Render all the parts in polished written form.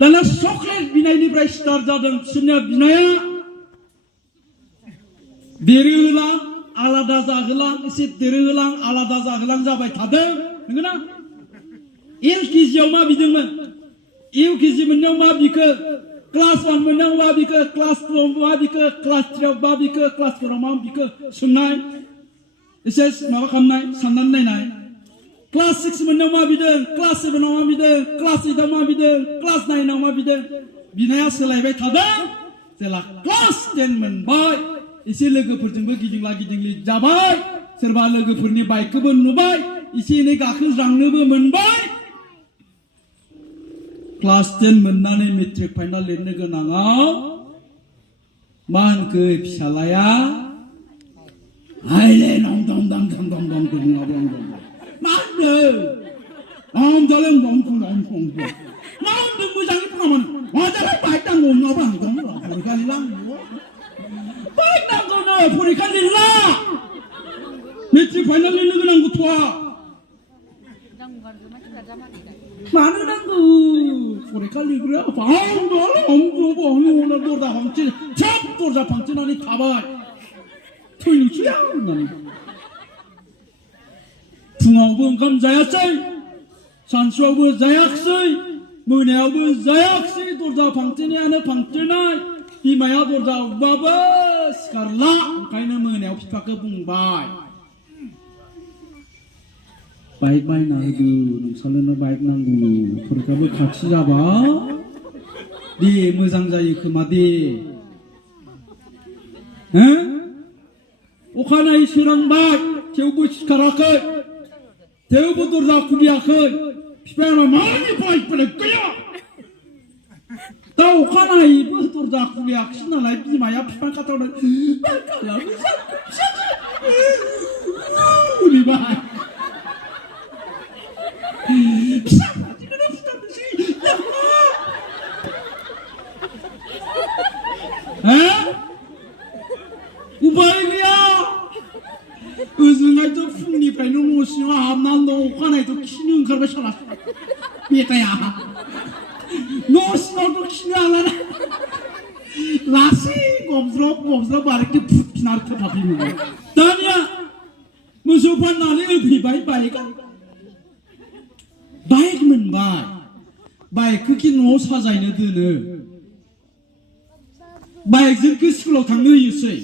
दाना chocolate बिनायनिफ्राय start जादों बिसोरनिया बिनाया देरोहोलां आलादा जाहोलां एसे देरोहोलां आलादा जाहोलां जाबाय थादों नंगौना LKGआव मा बिदोंमोन UKG मोननायाव मा बिखो क्लास 1 मोननायाव मा बिखो क्लास 2 आव मा बिखो क्लास 3 आव मा बिखो क्लास 4 आव मा बिखो सोंनाय एसे माबा खालामनाय साननानै नायनाय क्लास 6 मोननायाव मा बिदों क्लास 7 आव मा बिदों क्लास 8 आव मा बिदों क्लास 9 आव मा बिदों बिनाया सोलायबाय थादों जेला क्लास 10 मोनबाय एसे लोगोफोरजोंबो गिदिंला गिदिंलि जाबाय सोरबा लोगोफोरनि बाइकखौबो नुबाय एसे एनै गाखोज्रांनोबो मोनबाय क्लास 10 मोननानै मेट्रिक फाइनाल लिरनो गोनाङाव मा होनखो फिसालाया हायले नम दम दम दम दम दम दम दम मा होनदों नम दम दम दम दम दम मा होनदों मोजाङै बुङामोन माजालाय बाइक नांगौ नङाबा आं दं फरिखा लिरनांगौ बाइक नांगौनो फरिखा लिरला मेट्रिक फाइनाल लिरनो गोनां गथ'आ मानो नांगौ फरिखा लिरग्राया दरजा फांथे सब दरजा फांथेनानै थाबाय थैनोसै आं होननानै फुङावबो ओंखाम जायासै सानसुआवबो जायाखिसै मोनायावबो जायाखिसै दरजा फांथेनायानो फांथेनाय बिमाया दरजा उबाबो सिखारला ओंखायनो मोनायाव बिफाखौ बुंबाय बाइक बायना होदो नोंसानोनो बाइक नांगौ फरिखाबो खाथि जाबा दे मोजां जायो खोमा दे अखानायै सोरांबाय थेवबो सिखाराखै थेवबो दरजा खुलियाखै बिफाया मानि बाइक बायनाय गैया दा अखानायैबो दरजा खुलियाखिसै नालाय बिमाया बिफा खाथावनानै उरिबाय उपाय गैया ओजोंहायथ' फुंनिफ्रायनो न' सिङाव हाबनानै दं अखानायैथ' खिनो ओंखारबाय साला बेटाया न' सिङावथ' खिनो हाला लासै गबज्रब गबज्रब बारिखौ फुटखिनानै खोथाफैबाय दानिया मोसौ फाननानै होफैबाय बाइक मोनबाय बाइकखौ कि न'आव साजायनो दोनो बाइकजों स्कुलाव थांनो होयोसै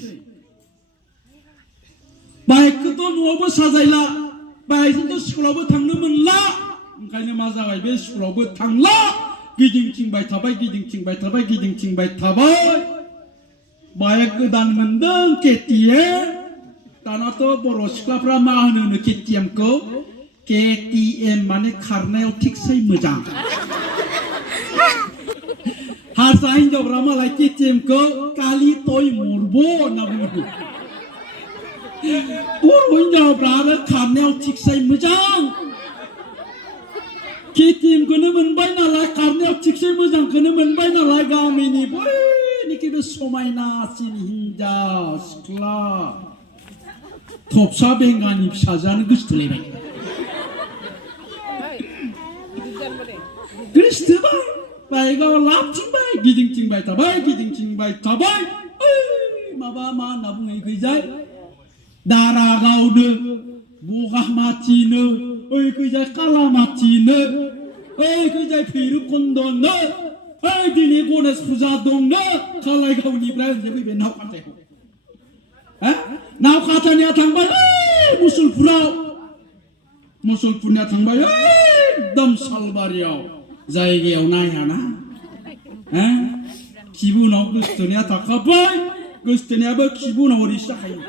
बाइकखौथ' न'आवबो साजायला बाइकजोंथ' स्कुलावबो थांनो मोनला ओंखायनो मा जाबाय बे स्कुलावबो थांला गिदिंथिंबाय थाबाय बाइक गोदान मोनदों KTM दानाथ' बर' सिख्लाफ्रा मा होनो KTMखौ KTM माने खारनायाव थिगसै मोजां हारसा हिनजावफ्रा मालाय KTMखौ कालि तय मरब होनना बुङो बर' हिनजावफ्रा आरो खारनायाव थिगसै मोजां KTMखौनो मोनबाय नालाय खारनायाव थिगसै मोजांखौनो मोनबाय नालाय गामिनि बयनिख्रुइबो समायनासिन हिनजाव सिख्ला थफसा बेंगानि फिसाजोआनो गोसोथोलायबाय गोसोथोबाय बाइकआव लाबथिंबाय गिदिंथिंबाय थाबाय माबा मा होनना बुङो गैजाय दारागावनो बगामाथिनो गैजाय कालामाथिनो गैजाय भैरबकुन्दनो दिनै गणेश फुजा दंनो कालाइगावनिफ्राय ओरैनो फैबाय नावखाथानिया थांबाय मुसलपुरनिया थांबाय एकदम सालबारियाव जायगायाव नायाना खिबुनाव गोसोथोनाया थाखाबाय गोसोथोनायाबो खिबुनाव ओरैसो जाखायो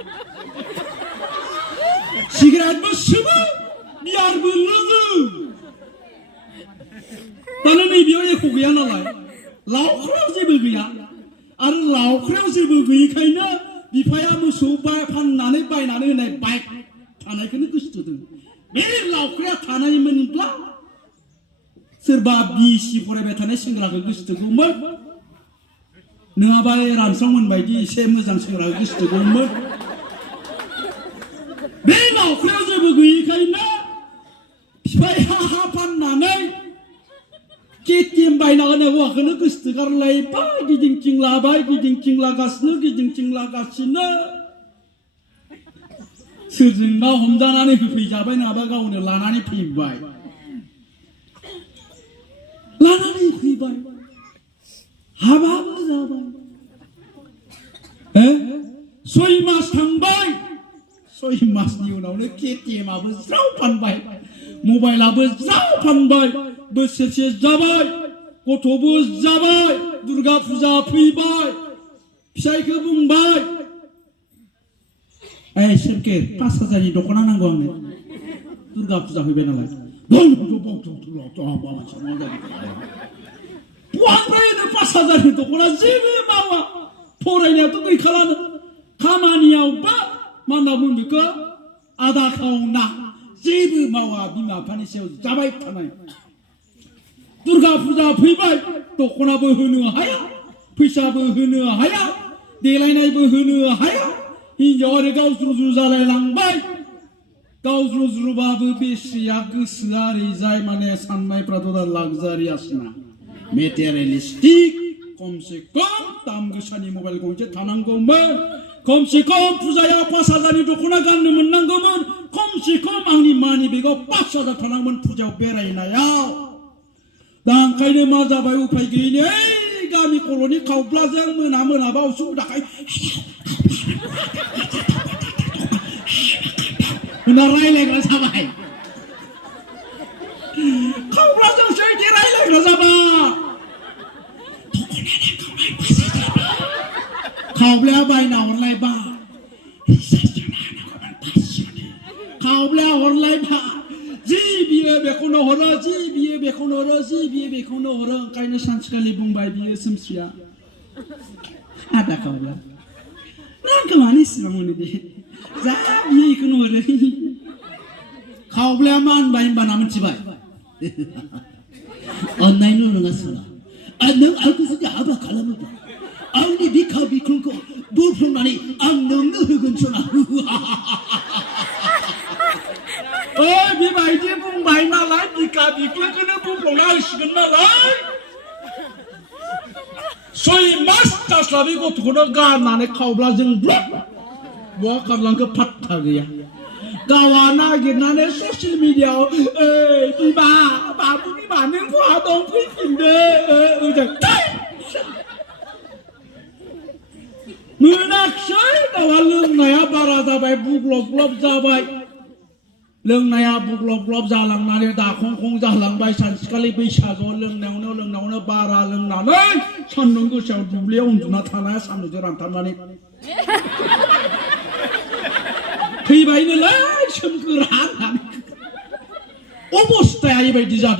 सिगारेटबो सोबो बियारबो लोङो दाना नैबेयाव एख' गैया नालाय लावख्रायाव जेबो गैया आरो लावख्रायाव जेबो गैयैखायनो बिफाया मोसौ फाननानै बायनानै होनाय बाइक थानायखौनो गोसोथोदों बे लावख्राया थानायमोनब्ला सोरबा बिसि फरायबाय थानाय सेंग्राखौ गोसोथोगौमोन नङाबा रानस्रावमोन बायदि एसे मोजां सेंग्राखौ गोसोथोगौमोन बे लावख्रायाव जेबो गैयैखायनो बिफाया हा फाननानै KTM बायनानै हौवाखौनो गोसोगारलायबाय गिदिंथिंलागासिनो सोरजोंबा हमजानानै होफैजाबाय नङाबा गावनो लानानै फैबाय हाबाबो जाबाय 6 मास थांबाय 6 मासनि उनावनो KTM आबो ज्राव फानबाय मबाइलाबो ज्राव फानबाय बोसोरसे जाबाय गथ'बो जाबाय दुर्गा फुजा फैबाय फिसाइखौ बुंबाय सोरके 5,000नि दख'ना नांगौ आंनो दुर्गा फुजा फैबाय नालाय बुंबाय 5,000नि दख'ना जेबो मावा फरायनायाथ' गैखालानो खामानियावबा मा होनना बुङो बेखौ आधा खावना जेबो मावा बिमा बिफानि सायाव जाबाय थानाय दुर्गा फुजा फैबाय दख'नाबो होनो हाया फैसाबो होनो हाया देलायनायबो होनो हाया हिन्जाव आरो गावज्रु जालायलांबाय गावज्रुबाबो बेसेया गोसोआ ओरैजाय माने साननायफ्राथ' दा लाक्जारियासना मेटेरियलिस्टिक खमसे खम दाम गोसानि मबाइल गंसे थानांगौमोन खमसे खम फुजायाव 5,000नि दख'ना गाननो मोननांगौमोन खमसे खम आंनि मानि बेगाव 5,000 थानांगौमोन फुजायाव बेरायनायाव दा ओंखायनो मा जाबाय उफाय गैयिनि गामि खर'नि खावब्लाजों मोनाबा उसुबिदाखाय रायलायग्रा जाबाय खावब्लाजोंसो इदि रायलायग्रा जाबाय खावब्लाया बायना हरलायबा खावब्लाया हरलायबा जि बियो बेखौनो हरो ओंखायनो सानसेखालि बुंबाय बियो सोमस्रिया आदा खावब्ला नोंखौ मानो इसिबां मोनो दे जा बियो इखौनो हरो खावब्लाया मा होनबाय होनबाना मिथिबाय अन्नायल' नङा सोला नों आंखौ जुदि हाबा खालामोब्ला आंनि बिखा बिखुंखौ बुफ्लंनानै आं नोंनो होगोन सना बेबायदि बुंबाय नालाय बिखा बिखुंखौनो बुफ्लंना होसिगोन नालाय 6 मास जास्लाबै गथ'खौनो गारनानै खावब्लाजों बहा खारलांखो फात्ता गैया गावा नागिरनानै ससियेल मिडियाआव बिमा बाबु बिमा नों बहा दं फैफिनदो ओजों मोनाखिसै गावा लोंनाया बारा जाबाय बुग्लब जाबाय लोंनाया बुग्लब जालांनानै दाखं जालांबाय सानसेखालि बैसागुआव लोंनायावनो बारा लोंनानै सान्दुं गोसायाव दुब्लियाव उन्दुना थानाया सान्दुंजों रानथाबनानै फैबाय नालाय सोमखोरा अबस्थाया ओरैबायदि जादों